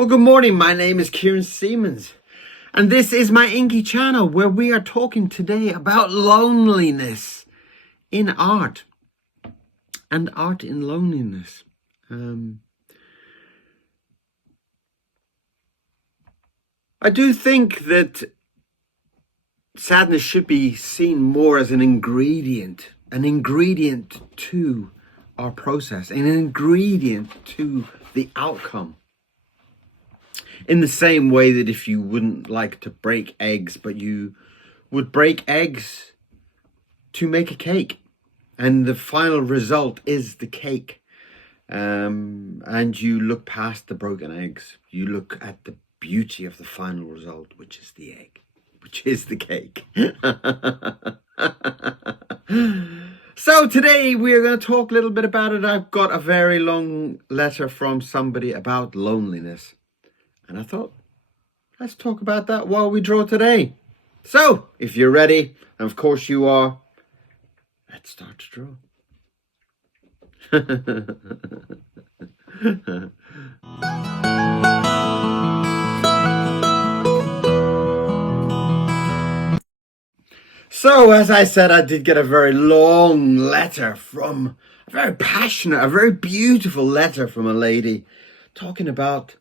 Well, good morning. My name is KIERON Seamons, and this is my Inky channel where we are talking today about loneliness in art and art in loneliness. I do think that sadness should be seen more as an ingredient to our process, an ingredient to the outcome. In the same way that if you wouldn't like to break eggs, but you would break eggs to make a cake, and the final result is the cake, and you look past the broken eggs, you look at the beauty of the final result, which is the egg, which is the cake. So today we're going to talk a little bit about it. I've got a very long letter from somebody about loneliness. And I thought, let's talk about that while we draw today. So, if you're ready, and of course you are, let's start to draw. So, as I said, I did get a very long letter from, a very passionate, a very beautiful letter from a lady talking about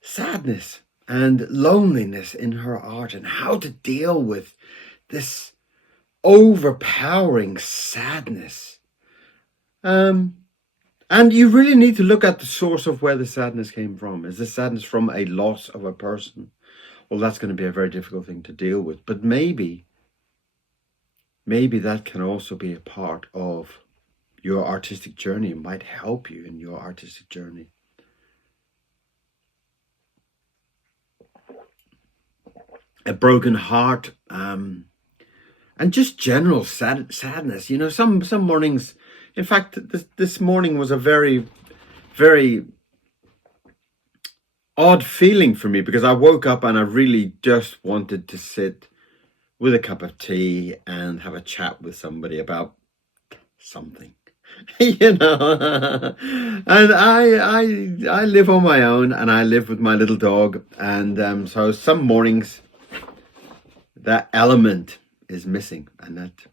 sadness and loneliness in her art and how to deal with this overpowering sadness. And you really need to look at the source of where the sadness came from. Is the sadness from a loss of a person? Well, that's going to be a very difficult thing to deal with. But maybe that can also be a part of your artistic journey. It might help you in your artistic journey. A broken heart, and just general sadness. You know, some mornings, in fact, this morning was a very, very odd feeling for me, because I woke up and I really just wanted to sit with a cup of tea and have a chat with somebody about something. You know, and I live on my own, and I live with my little dog, and so some mornings that element is missing, and that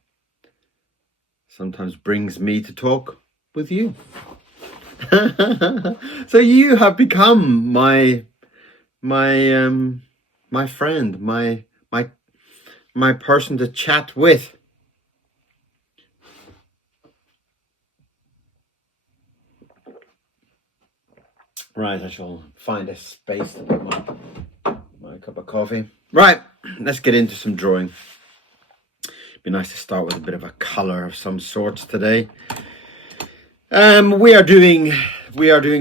sometimes brings me to talk with you. So you have become my friend, my person to chat with. Right, I shall find a space to put my cup of coffee. Right, let's get into some drawing. Be nice to start with a bit of a color of some sorts today. We are doing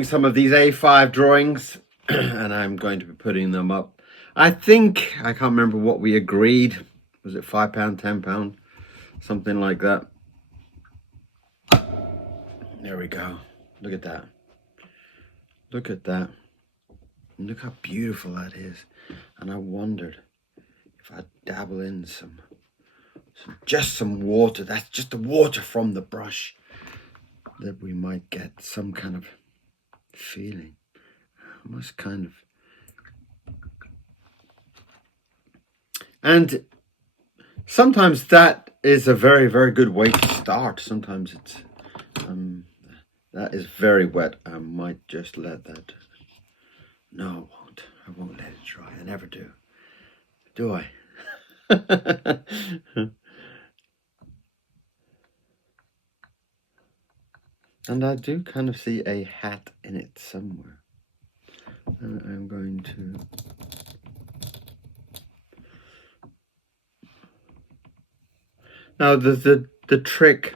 some of these A5 drawings, and I'm going to be putting them up. I think, I can't remember what we agreed. Was it £5, £10, something like that? There we go. Look at that. Look at that. And look how beautiful that is. And I wondered if I'd dabble in some water. That's just the water from the brush, that we might get some kind of feeling. Almost kind of. And sometimes that is a very, very good way to start. Sometimes it's that is very wet. I might just let that. No, I won't. I won't let it dry. I never do. Do I? And I do kind of see a hat in it somewhere. And I'm going to. Now the trick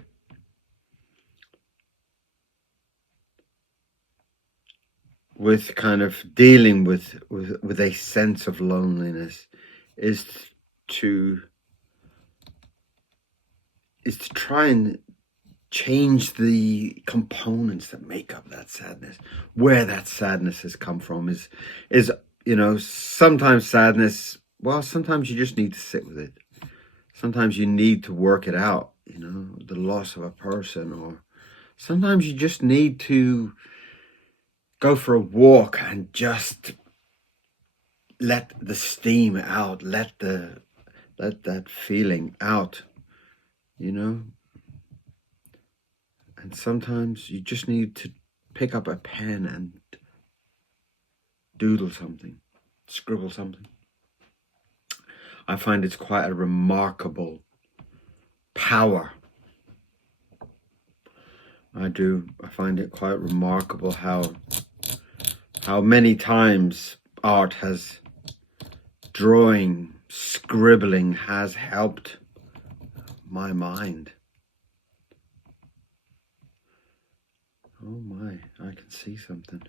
with kind of dealing with a sense of loneliness is to try and change the components that make up that sadness. Where that sadness has come from is you know, sometimes sadness, well, sometimes you just need to sit with it. Sometimes you need to work it out, you know, the loss of a person, or sometimes you just need to go for a walk and just let the steam out, let that feeling out, you know. And sometimes you just need to pick up a pen and doodle something, scribble something. I find it's quite a remarkable power. I find it quite remarkable how many times art has, drawing, scribbling has helped my mind. Oh my, I can see something.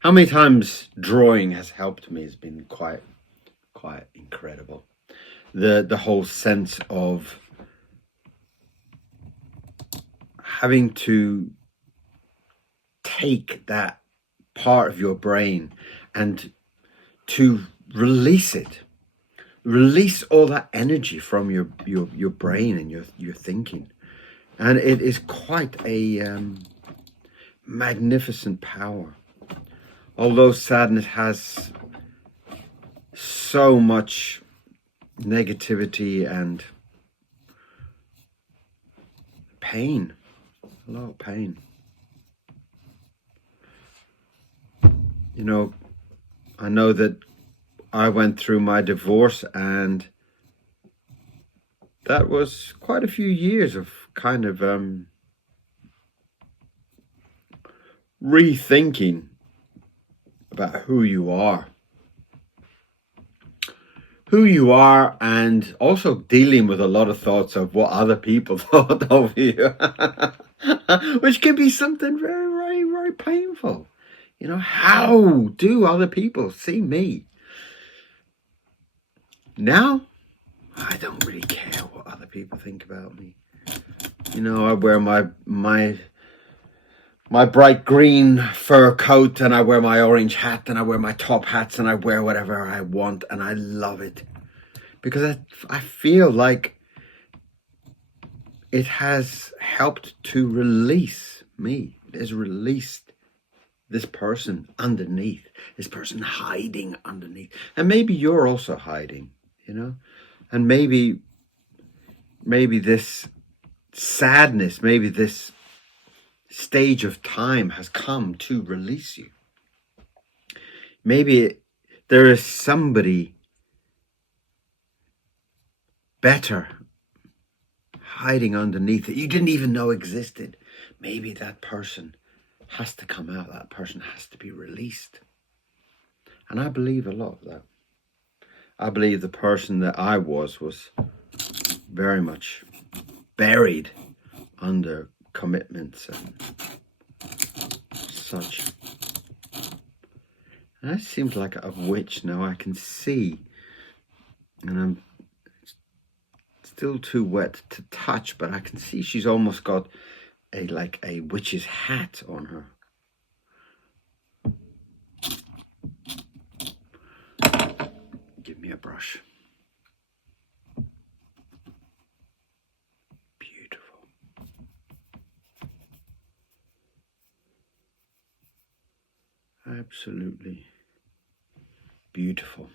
How many times drawing has helped me has been quite incredible. The whole sense of having to take that part of your brain and to release it, release all that energy from your brain and your thinking, and it is quite a magnificent power. Although sadness has so much negativity and pain, a lot of pain. You know, I know that I went through my divorce, and that was quite a few years of kind of rethinking about who you are, and also dealing with a lot of thoughts of what other people thought of you, which can be something very, very, very painful. You know, how do other people see me? Now, I don't really care what other people think about me. You know, I wear my bright green fur coat, and I wear my orange hat, and I wear my top hats, and I wear whatever I want, and I love it. Because I feel like it has helped to release me. It has released this person underneath, this person hiding underneath. And maybe you're also hiding, you know? And maybe this sadness, maybe this stage of time has come to release you. Maybe there is somebody better hiding underneath that you didn't even know existed. Maybe that person has to come out. That person has to be released. And I believe a lot of that. I believe the person that I was very much buried under commitments and such. And that seems like a witch now. I can see, and I'm still too wet to touch, but I can see she's almost got a witch's hat on her. Give me a brush. Beautiful. Absolutely beautiful.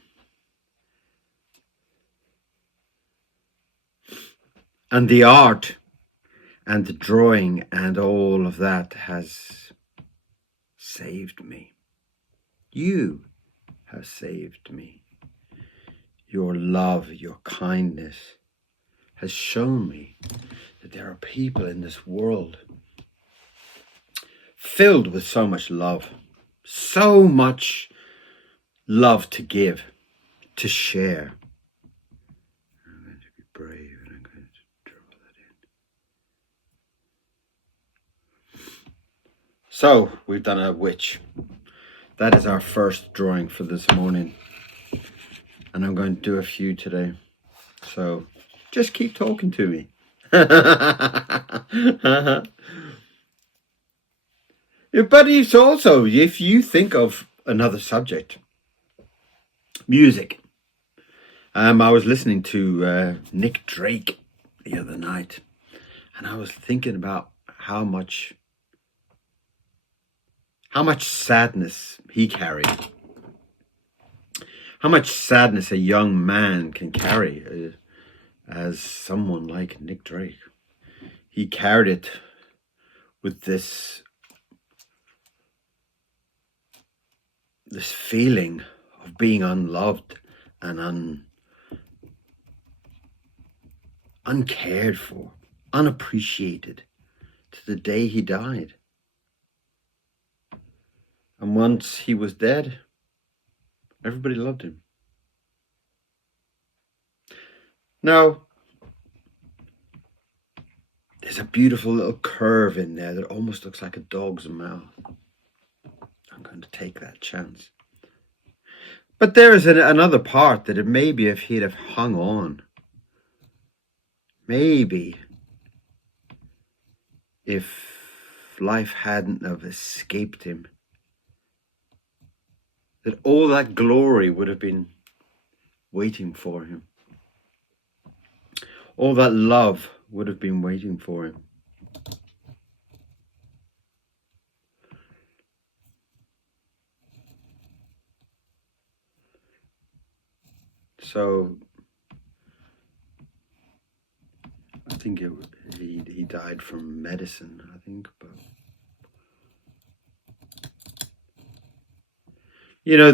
And the art and the drawing and all of that has saved me. You have saved me. Your love, your kindness has shown me that there are people in this world filled with so much love to give, to share. I'm going to be brave, and I'm going to draw that in. So we've done a witch. That is our first drawing for this morning. And I'm going to do a few today. So just keep talking to me. But it's also, if you think of another subject, music. I was listening to Nick Drake the other night, And I was thinking about how much sadness he carried. How much sadness a young man can carry as someone like Nick Drake. He carried it with this feeling of being unloved and uncared for, unappreciated, to the day he died. And once he was dead, everybody loved him. Now, there's a beautiful little curve in there that almost looks like a dog's mouth. I'm going to take that chance. But there is another part that maybe if he'd have hung on, maybe if life hadn't have escaped him, that all that glory would have been waiting for him. All that love would have been waiting for him. So I think he died from medicine, I think, but you know,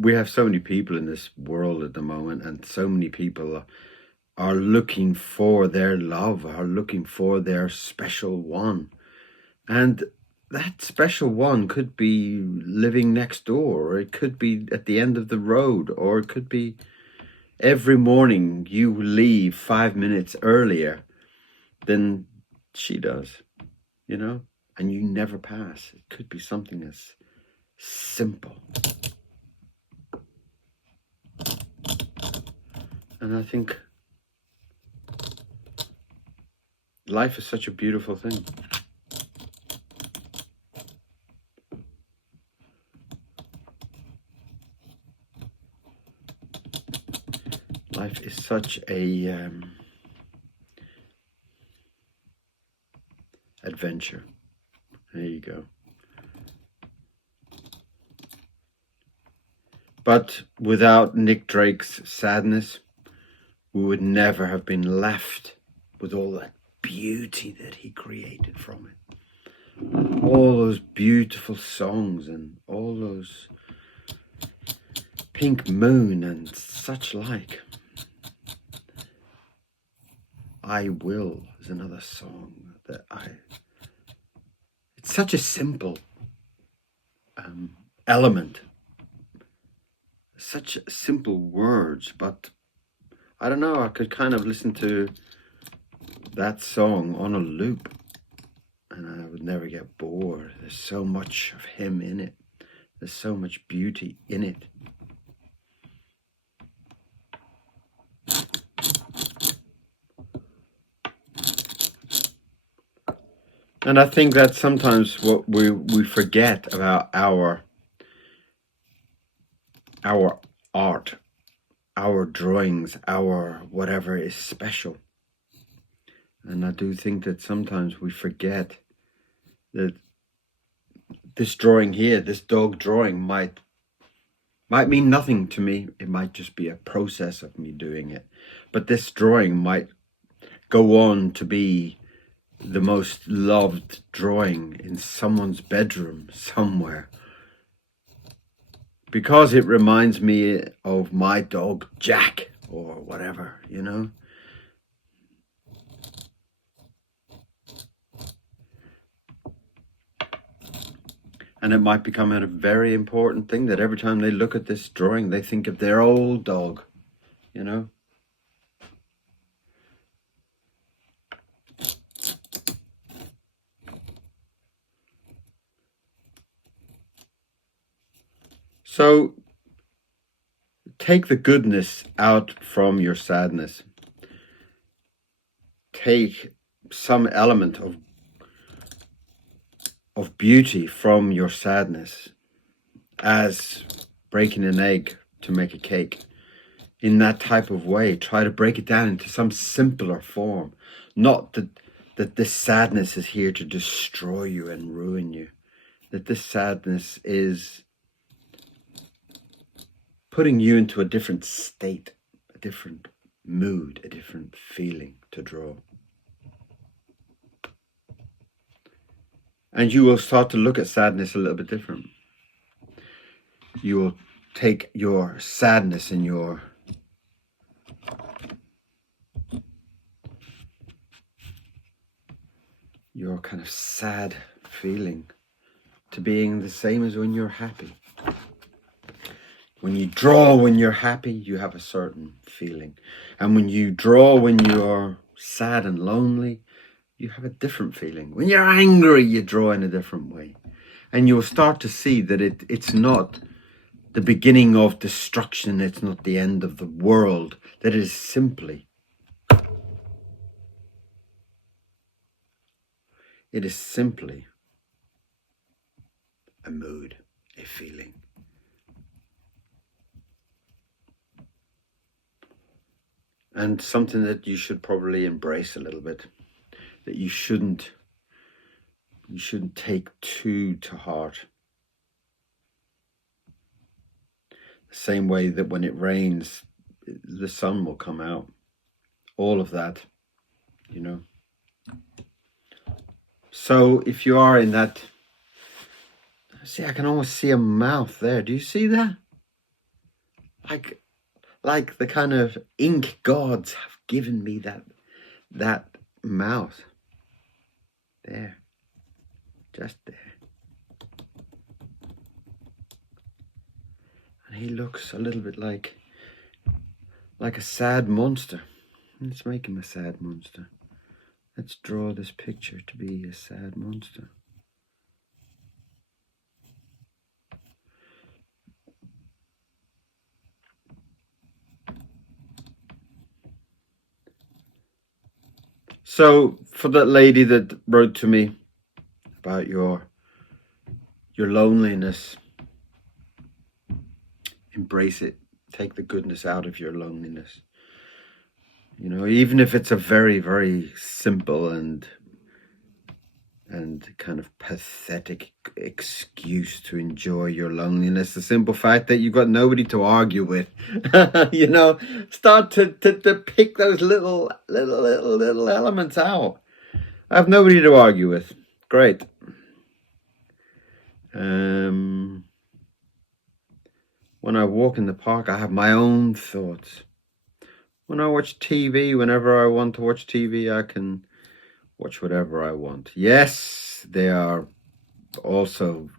we have so many people in this world at the moment, and so many people are looking for their love, are looking for their special one. And that special one could be living next door, or it could be at the end of the road, or it could be every morning you leave 5 minutes earlier than she does, you know, and you never pass. It could be something as simple. And I think life is such a beautiful thing. Life is such a adventure. There you go. But without Nick Drake's sadness, we would never have been left with all that beauty that he created from it. All those beautiful songs and all those Pink Moon and such like. I Will is another song that it's such a simple element, such simple words, but I don't know, I could kind of listen to that song on a loop and I would never get bored. There's so much of him in it. There's so much beauty in it. And I think that sometimes what we forget about our art, our drawings, our whatever is special. And I do think that sometimes we forget that this drawing here, this dog drawing might mean nothing to me. It might just be a process of me doing it. But this drawing might go on to be the most loved drawing in someone's bedroom somewhere, because it reminds me of my dog Jack or whatever, you know. And it might become a very important thing that every time they look at this drawing, they think of their old dog, you know. So take the goodness out from your sadness. Take some element of beauty from your sadness, as breaking an egg to make a cake. In that type of way, try to break it down into some simpler form. Not that that this sadness is here to destroy you and ruin you. That this sadness is putting you into a different state, a different mood, a different feeling to draw. And you will start to look at sadness a little bit different. You will take your sadness and your kind of sad feeling to being the same as when you're happy. When you draw when you're happy, you have a certain feeling. And when you draw when you're sad and lonely, you have a different feeling. When you're angry, you draw in a different way. And you'll start to see that it's not the beginning of destruction, it's not the end of the world, that it is simply a mood, a feeling. And something that you should probably embrace a little bit, that you shouldn't take too to heart. The same way that when it rains, the sun will come out. All of that, you know. So if you are in that, see, I can almost see a mouth there. Do you see that? Like the kind of ink gods have given me that mouth. There. Just there. And he looks a little bit like a sad monster. Let's make him a sad monster. Let's draw this picture to be a sad monster. So for that lady that wrote to me about your loneliness, embrace it. Take the goodness out of your loneliness. You know, even if it's a very, very simple and kind of pathetic excuse to enjoy your loneliness, the simple fact that you've got nobody to argue with, you know, start to pick those little elements out. I have nobody to argue with. Great. When I walk in the park, I have my own thoughts. When I watch TV, whenever I want to watch TV, I can watch whatever I want. Yes, they are also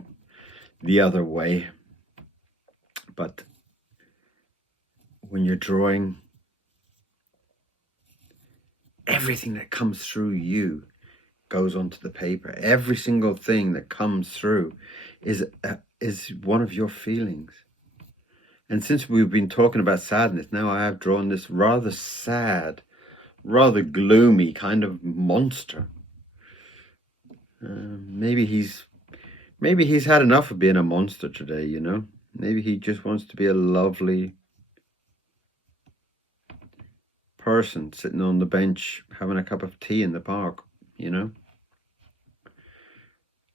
the other way. But when you're drawing, everything that comes through you goes onto the paper. Every single thing that comes through is one of your feelings. And since we've been talking about sadness, now I have drawn this rather sad, rather gloomy kind of monster. Maybe he's had enough of being a monster today, you know. Maybe he just wants to be a lovely person sitting on the bench having a cup of tea in the park, you know.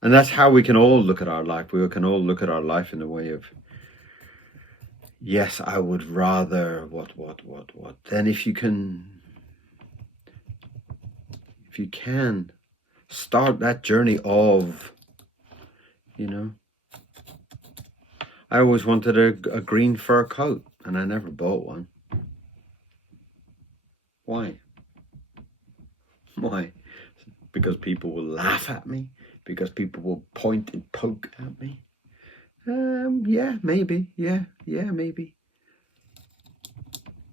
And that's how we can all look at our life. We can all look at our life in the way of, yes, I would rather what. Then if you can start that journey of, you know, I always wanted a green fur coat and I never bought one. Why? Because people will laugh at me? Because people will point and poke at me? Yeah, maybe. Yeah, maybe.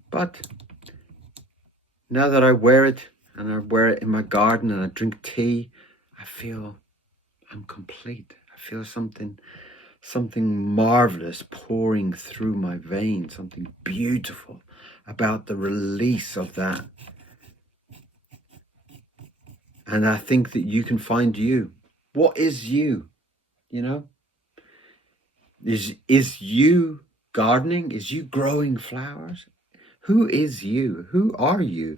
But now that I wear it, and I wear it in my garden, and I drink tea, I feel I'm complete. I feel something marvelous pouring through my veins, something beautiful about the release of that. And I think that you can find you. What is you? You know? Is you gardening? Is you growing flowers? Who is you? Who are you?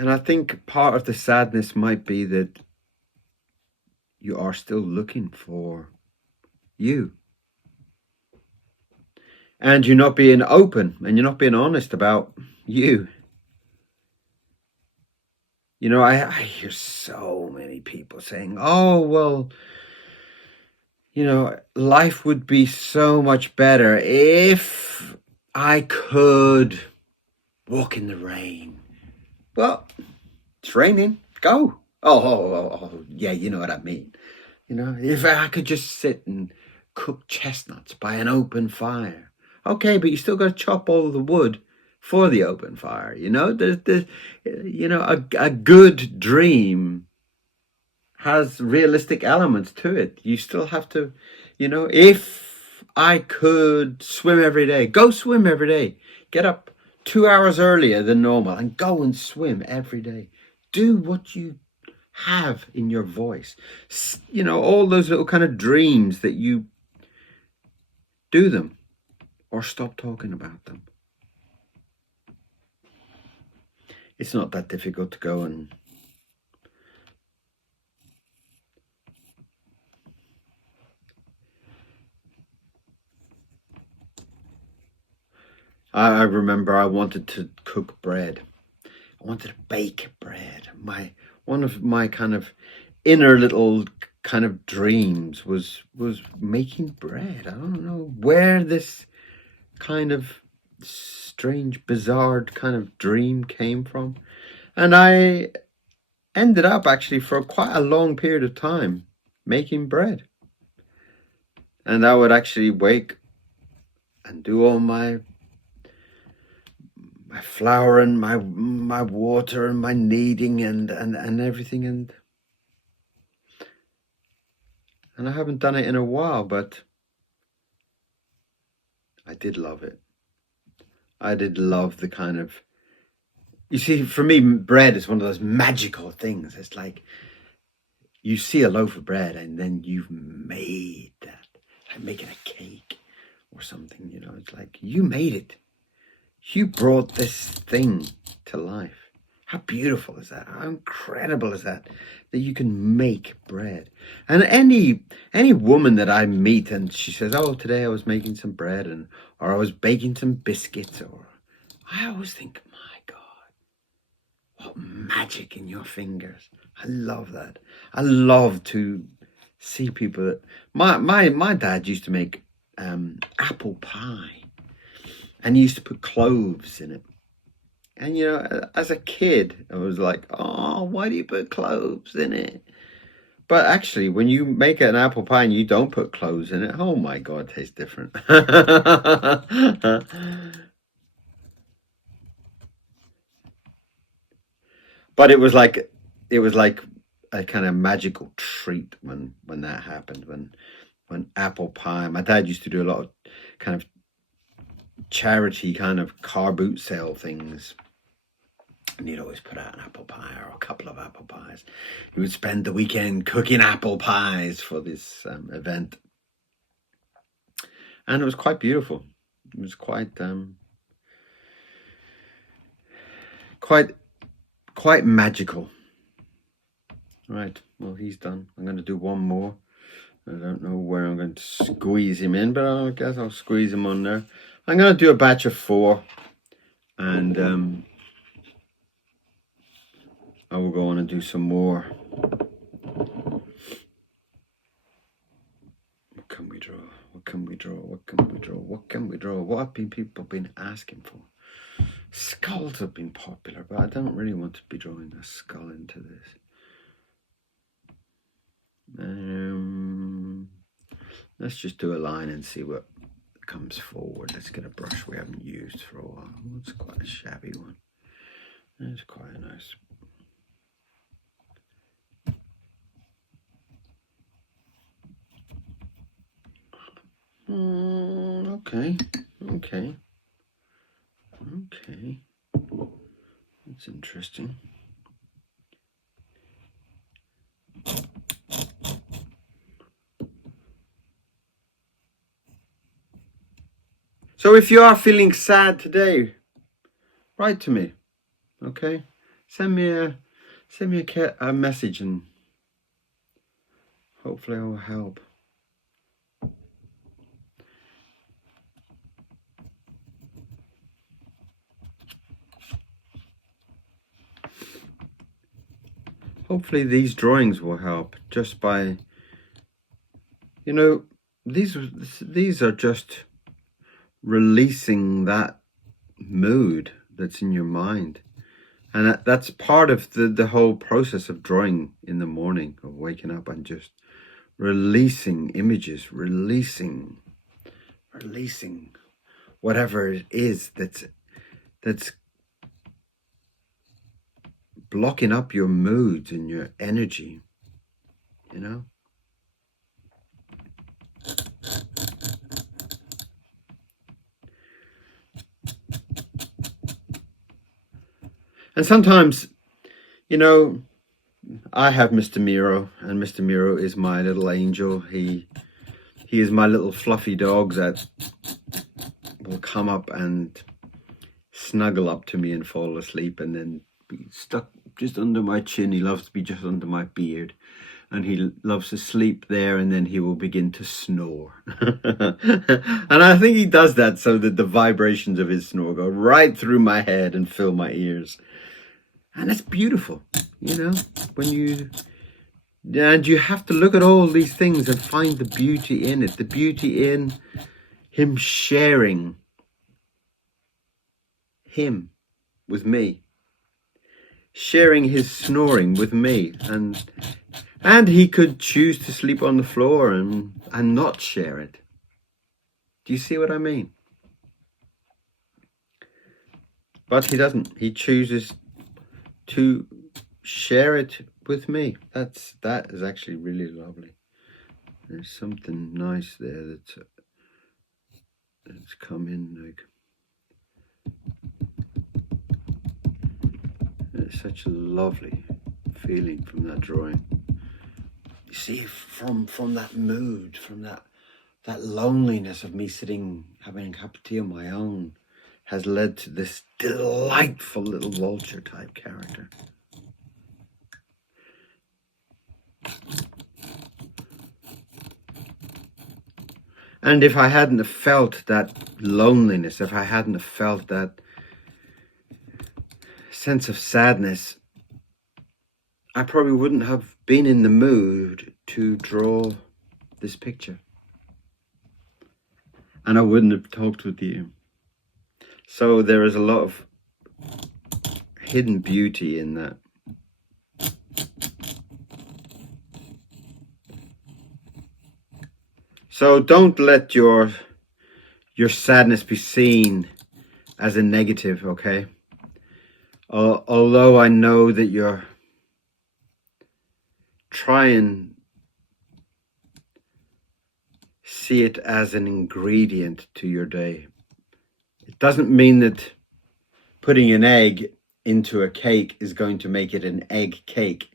And I think part of the sadness might be that you are still looking for you. And you're not being open and you're not being honest about you. You know, I hear so many people saying, oh, well, you know, life would be so much better if I could walk in the rain. Well, it's raining. Go. Oh, yeah, you know what I mean. You know, if I could just sit and cook chestnuts by an open fire. Okay, but you still got to chop all the wood for the open fire. You know, there's you know, a good dream has realistic elements to it. You still have to, you know, if I could swim every day, go swim every day. Get up 2 hours earlier than normal and go and swim every day. Do what you have in your voice. You know, all those little kind of dreams that you do them or stop talking about them. It's not that difficult to go and I remember I wanted to cook bread. I wanted to bake bread. One of my kind of inner little kind of dreams was making bread. I don't know where this kind of strange, bizarre kind of dream came from. And I ended up actually for quite a long period of time making bread. And I would actually wake and do all my flour and my water and my kneading and everything, and I haven't done it in a while, but I did love it. I did love the kind of, you see, for me, bread is one of those magical things. It's like you see a loaf of bread and then you've made that, like making a cake or something, you know. It's like you made it. You brought this thing to life. How beautiful is that? How incredible is that you can make bread? And any woman that I meet and she says, oh, today I was making some bread or I was baking some biscuits, or I always think, my God, what magic in your fingers. I love that. I love to see people that my dad used to make apple pie. And he used to put cloves in it. And, you know, as a kid, I was like, oh, why do you put cloves in it? But actually, when you make an apple pie and you don't put cloves in it, oh, my God, it tastes different. But it was like a kind of magical treat when that happened, when apple pie. My dad used to do a lot of kind of charity kind of car boot sale things, and he'd always put out an apple pie or a couple of apple pies. He would spend the weekend cooking apple pies for this event, and it was quite beautiful. It was quite magical. Right, well, he's done. I'm going to do one more. I don't know where I'm going to squeeze him in, but I guess I'll squeeze him on there. I'm going to do a batch of 4, and I will go on and do some more. What can we draw? What can we draw? What can we draw? What can we draw? What have people been asking for? Skulls have been popular, but I don't really want to be drawing a skull into this. Let's just do a line and see what comes forward. Let's get a brush we haven't used for a while. It's quite a shabby one. It's quite a nice. Okay. That's interesting. So if you are feeling sad today, write to me, okay? send me a message, and hopefully it will help. Hopefully these drawings will help, just by, you know, these are just releasing that mood that's in your mind. And that's part of the whole process of drawing in the morning, of waking up and just releasing images, releasing whatever it is that's blocking up your moods and your energy, you know? And sometimes, you know, I have Mr. Miro, and Mr. Miro is my little angel. He is my little fluffy dog that will come up and snuggle up to me and fall asleep, and then be stuck just under my chin. He loves to be just under my beard, and he loves to sleep there, and then he will begin to snore. And I think he does that so that the vibrations of his snore go right through my head and fill my ears. And it's beautiful, you know, and you have to look at all these things and find the beauty in it, the beauty in him sharing him with me, sharing his snoring with me, and he could choose to sleep on the floor and not share it. Do you see what I mean? But he doesn't. He chooses to share it with me. That is actually really lovely. There's something nice there that's come in, like, it's such a lovely feeling from that drawing. You see, from that mood, from that loneliness of me sitting having a cup of tea on my own, has led to this delightful little vulture type character. And if I hadn't have felt that loneliness, if I hadn't have felt that sense of sadness, I probably wouldn't have been in the mood to draw this picture. And I wouldn't have talked with you. So there is a lot of hidden beauty in that. So don't let your sadness be seen as a negative, okay? Although I know that you're trying see it as an ingredient to your day. It doesn't mean that putting an egg into a cake is going to make it an egg cake.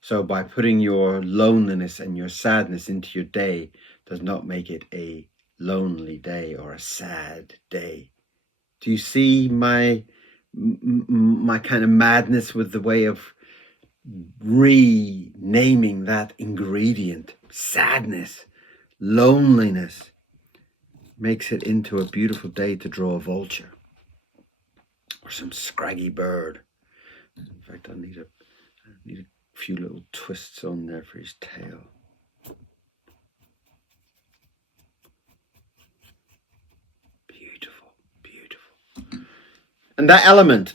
So by putting your loneliness and your sadness into your day does not make it a lonely day or a sad day. Do you see my kind of madness with the way of renaming that ingredient? Sadness, loneliness makes it into a beautiful day to draw a vulture or some scraggy bird. In fact, I need a few little twists on there for his tail. Beautiful, beautiful. And that element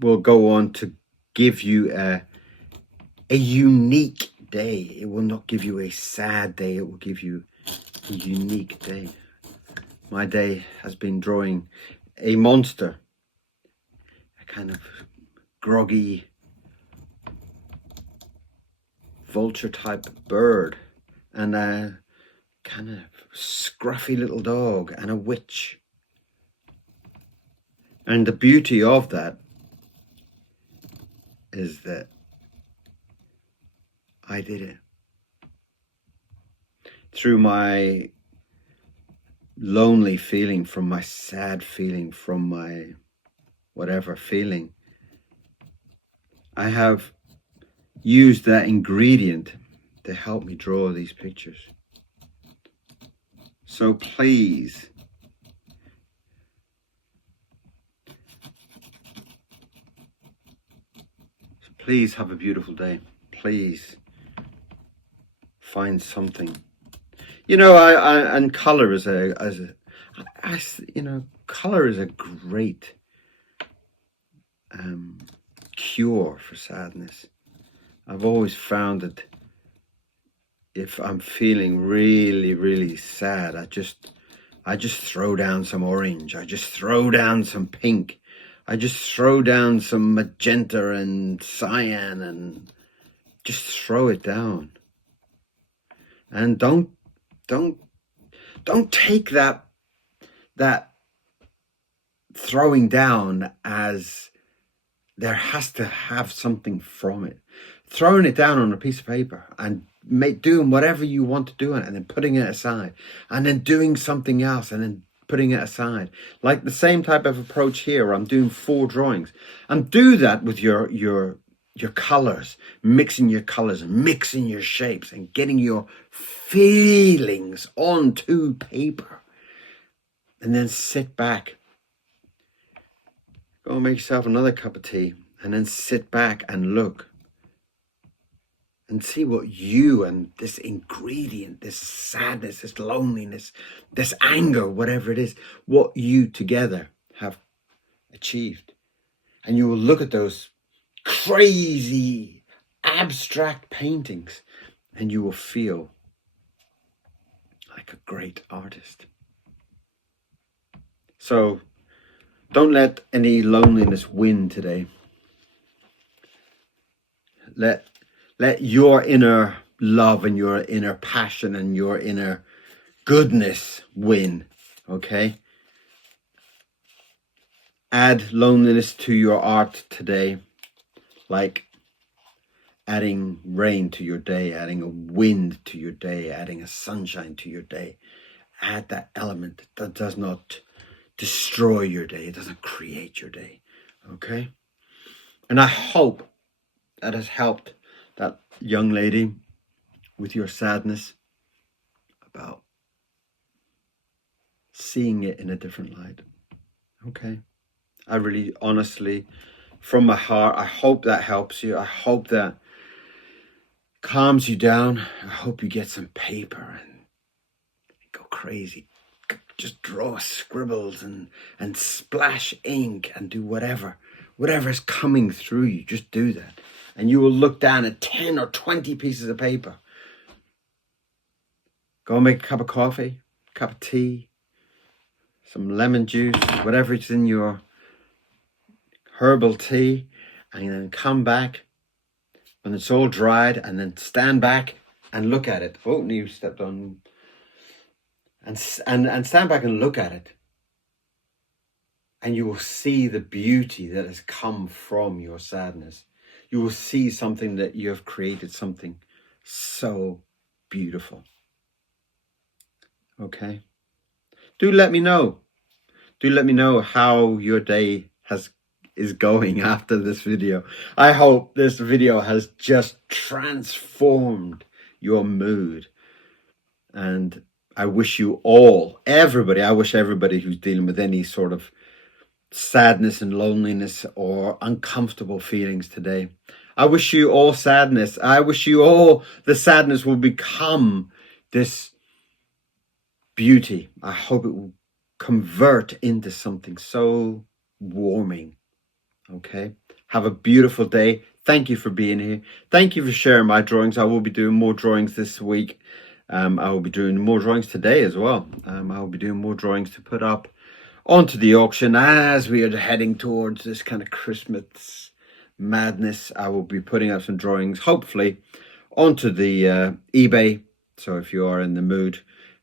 will go on to give you a unique day. It will not give you a sad day. It will give you a unique day. My day has been drawing a monster, a kind of groggy vulture type bird, and a kind of scruffy little dog, and a witch. And the beauty of that is that I did it. Through my lonely feeling, from my sad feeling, from my whatever feeling, I have used that ingredient to help me draw these pictures. So please, have a beautiful day. Please find something. You know, and color is color is a great cure for sadness. I've always found that if I'm feeling really, really sad, I just throw down some orange. I just throw down some pink. I just throw down some magenta and cyan and just throw it down. And don't take that throwing down as there has to have something from it. Throwing it down on a piece of paper and doing whatever you want to do it, and then putting it aside, and then doing something else, and then putting it aside. Like the same type of approach here, where I'm doing 4 drawings, and do that with your colors, mixing your colors and mixing your shapes and getting your feelings onto paper, and then sit back. Go and make yourself another cup of tea, and then sit back and look and see what you and this ingredient, this sadness, this loneliness, this anger, whatever it is, what you together have achieved. And you will look at those crazy abstract paintings and you will feel like a great artist. So don't let any loneliness win today. Let your inner love and your inner passion and your inner goodness win, okay? Add loneliness to your art today, like adding rain to your day, adding a wind to your day, adding a sunshine to your day. Add that element that does not destroy your day. It doesn't create your day, okay? And I hope that has helped that young lady with your sadness about seeing it in a different light, okay? I really, honestly, from my heart, I hope that helps you. I hope that calms you down. I hope you get some paper and go crazy. Just draw scribbles and splash ink and do whatever's coming through you. Just do that. And you will look down at 10 or 20 pieces of paper. Go and make a cup of coffee, a cup of tea, some lemon juice, whatever is in your herbal tea, and then come back when it's all dried, and then stand back and look at it. Oh, you stepped on. And stand back and look at it. And you will see the beauty that has come from your sadness. You will see something that you have created, something so beautiful. Okay? Do let me know. Do let me know how your day is going after this video. I hope this video has just transformed your mood. And I wish you all, I wish everybody who's dealing with any sort of sadness and loneliness or uncomfortable feelings today, I wish you all sadness. I wish you all the sadness will become this beauty. I hope it will convert into something so warming. Okay? Have a beautiful day. Thank you for being here. Thank you for sharing my drawings. I will be doing more drawings this week. I will be doing more drawings today as well. I will be doing more drawings to put up onto the auction as we are heading towards this kind of Christmas madness. I will be putting up some drawings, hopefully, onto the eBay. So if you are in the mood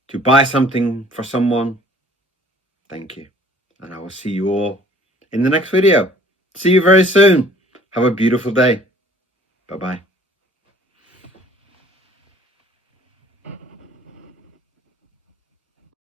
to buy something for someone, thank you. And I will see you all in the next video. See you very soon. Have a beautiful day. Bye-bye.